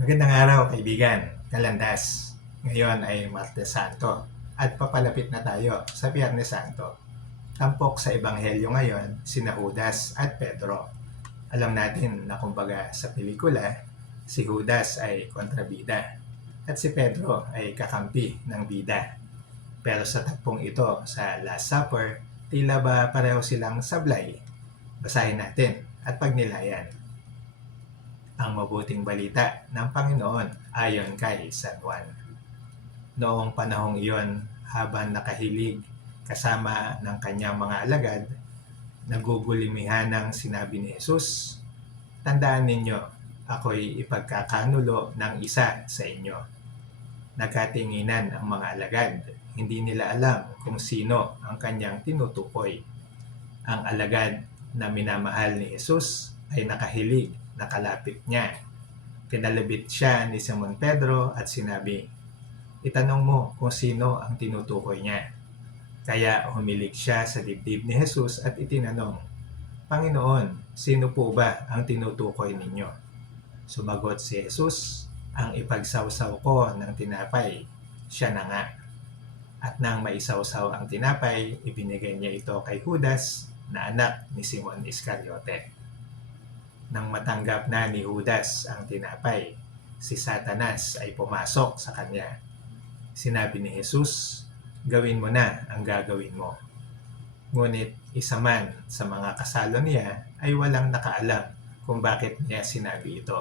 Magandang araw kaibigan, Kalandas. Ngayon ay Martes Santo at papalapit na tayo sa Biyernes Santo. Tampok sa Ebanghelyo ngayon, sina Judas at Pedro. Alam natin na kumbaga sa pelikula, si Judas ay kontrabida at si Pedro ay kakampi ng bida. Pero sa tagpong ito sa Last Supper, tila ba pareho silang sablay? Basahin natin at pagnilayan ang mabuting balita ng Panginoon ayon kay San Juan. Noong panahong iyon, habang nakahilig kasama ng kanyang mga alagad, nagugulimihan ng sinabi ni Jesus, Tandaan ninyo, ako'y ipagkakanulo ng isa sa inyo. Nagkatinginan ang mga alagad, hindi nila alam kung sino ang kanyang tinutukoy. Ang alagad na minamahal ni Jesus ay nakahilig nakalapit niya. Pinalabit siya ni Simon Pedro at sinabi, Itanong mo kung sino ang tinutukoy niya. Kaya humilig siya sa dibdib ni Jesus at itinanong, Panginoon, sino po ba ang tinutukoy ninyo? Sumagot si Jesus, ang ipagsawsaw ko ng tinapay, siya na nga. At nang maisawsaw ang tinapay, ibinigay niya ito kay Judas na anak ni Simon Iscariote. Nang matanggap na ni Judas ang tinapay, si Satanas ay pumasok sa kanya. Sinabi ni Jesus, gawin mo na ang gagawin mo. Ngunit isa man sa mga kasalo niya ay walang nakaalam kung bakit niya sinabi ito.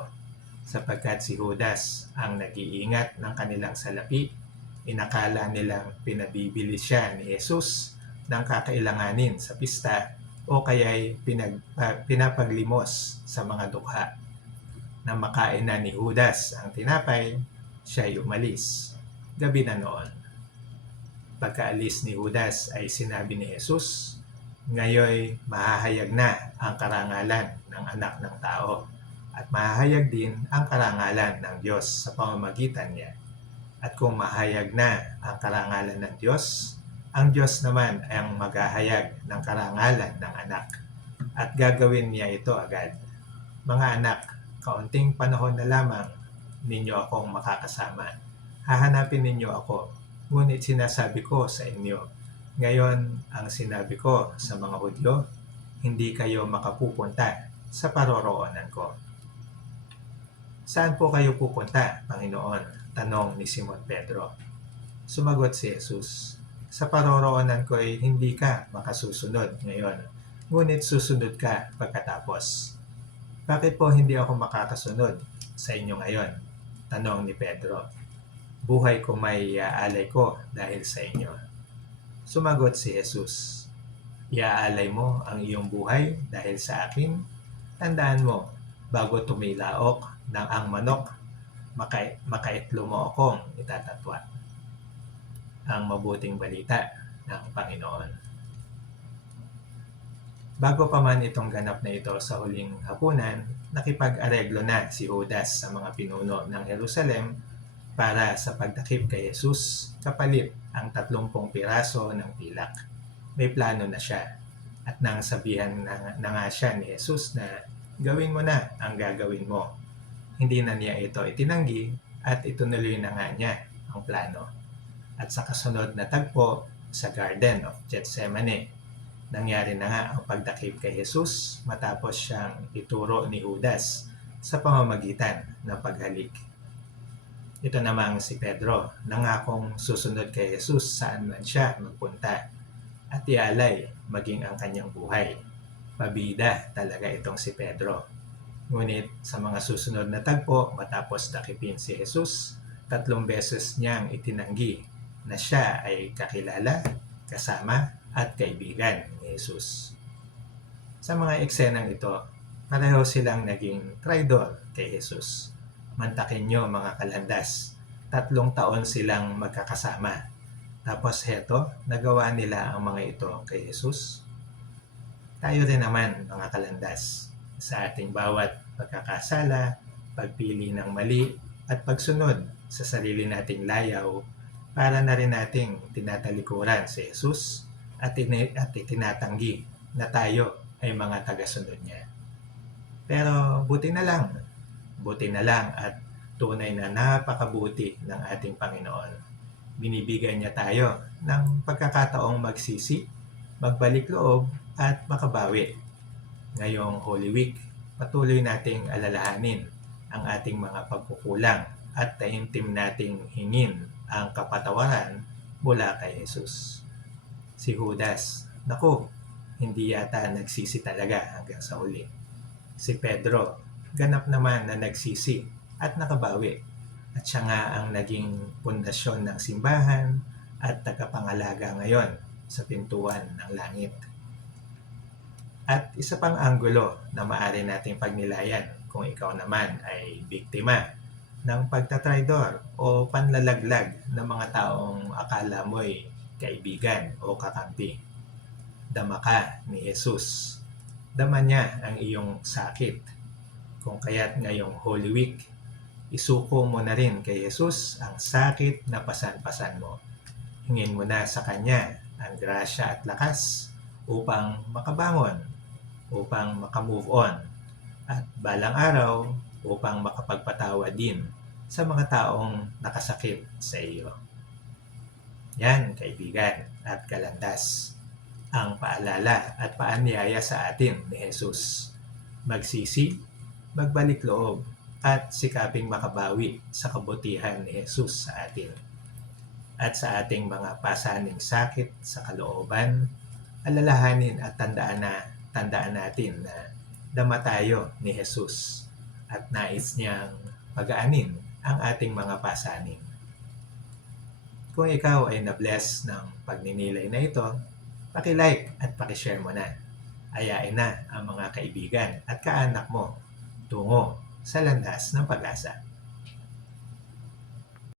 Sapagkat si Judas ang nag-iingat ng kanilang salapi, inakala nilang pinabibili siya ni Jesus ng kakailanganin sa pista o kaya'y pinag, uh, pinapaglimos sa mga dukha. Nang makain na ni Judas ang tinapay, siya'y umalis. Gabi na noon. Pagkaalis ni Judas ay sinabi ni Jesus, Ngayoy mahahayag na ang karangalan ng anak ng tao at mahahayag din ang karangalan ng Diyos sa pamamagitan niya. At kung mahayag na ang karangalan ng Diyos, ang Diyos naman ang maghahayag ng karangalan ng anak at gagawin niya ito agad. Mga anak, kaunting panahon na lamang ninyo akong makakasama. Hahanapin ninyo ako, ngunit sinasabi ko sa inyo, ngayon ang sinabi ko sa mga Hudyo, hindi kayo makapupunta sa paroroonan ko. Saan po kayo pupunta, Panginoon? Tanong ni Simon Pedro. Sumagot si Jesus, sa paroroonan ko ay hindi ka makasusunod ngayon, ngunit susunod ka pagkatapos. Bakit po hindi ako makakasunod sa inyo ngayon? Tanong ni Pedro. Buhay ko may iaalay ko dahil sa inyo. Sumagot si Jesus. Iaalay mo ang iyong buhay dahil sa akin? Tandaan mo, bago tumilaok ng ang manok, maka- makaitlo mo akong itatatwa ang mabuting balita ng Panginoon. Bago pa man itong ganap na ito sa huling hapunan, nakipag-areglo na si Judas sa mga pinuno ng Jerusalem para sa pagtakip kay Jesus kapalit ang 30 piraso ng pilak. May plano na siya at nang sabihan na, na nga siya ni Jesus na gawin mo na ang gagawin mo. Hindi na niya ito itinanggi at itunuloy na nga niya ang plano at sa kasunod na tagpo sa Garden of Gethsemane. Nangyari na nga ang pagdakip kay Jesus matapos siyang ituro ni Judas sa pamamagitan ng paghalik. Ito namang si Pedro, nangakong susunod kay Jesus saan man siya magpunta at ialay maging ang kanyang buhay. Pabida talaga itong si Pedro. Ngunit sa mga susunod na tagpo matapos dakipin si Jesus, tatlong beses niyang itinanggi na siya ay kakilala, kasama, at kaibigan ni Jesus. Sa mga eksenang ito, pareho silang naging traidor kay Jesus. Mantakin nyo mga kalandas, tatlong taon silang magkakasama. Tapos heto, nagawa nila ang mga ito kay Jesus. Tayo rin naman mga kalandas sa ating bawat pagkakasala, pagpili ng mali, at pagsunod sa sarili nating layaw para na rin nating tinatalikuran si Jesus at, tin- at tinatanggi na tayo ay mga tagasunod niya. Pero buti na lang, buti na lang at tunay na napakabuti ng ating Panginoon. Binibigyan niya tayo ng pagkakataong magsisi, magbalik loob at makabawi. Ngayong Holy Week, patuloy nating alalahanin ang ating mga pagkukulang at taimtim nating hingin ang kapatawaran mula kay Jesus. Si Judas, naku, hindi yata nagsisi talaga hanggang sa huli. Si Pedro, ganap naman na nagsisi at nakabawi. At siya nga ang naging pundasyon ng simbahan at tagapangalaga ngayon sa pintuan ng langit. At isa pang anggulo na maaari nating pagnilayan kung ikaw naman ay biktima ng pagtatraidor o panlalaglag ng mga taong akala mo'y kaibigan o kakampi. Dama ka ni Jesus. Dama niya ang iyong sakit. Kung kaya't ngayong Holy Week, isuko mo na rin kay Jesus ang sakit na pasan-pasan mo. Hingin mo na sa Kanya ang grasya at lakas upang makabangon, upang makamove on, at balang araw upang makapagpatawa din sa mga taong nakasakit sa iyo. Yan, kaibigan at kalandas, ang paalala at paanyaya sa atin ni Jesus. Magsisi, magbalik loob, at sikaping makabawi sa kabutihan ni Jesus sa atin. At sa ating mga pasaning sakit sa kalooban, alalahanin at tandaan na tandaan natin na dama tayo ni Jesus at nais niyang pagaanin ang ating mga pasaning. Kung ikaw ay na-bless ng pagninilay na ito, paki-like at paki-share mo na. Ayain na ang mga kaibigan at kaanak mo tungo sa landas ng pag-asa.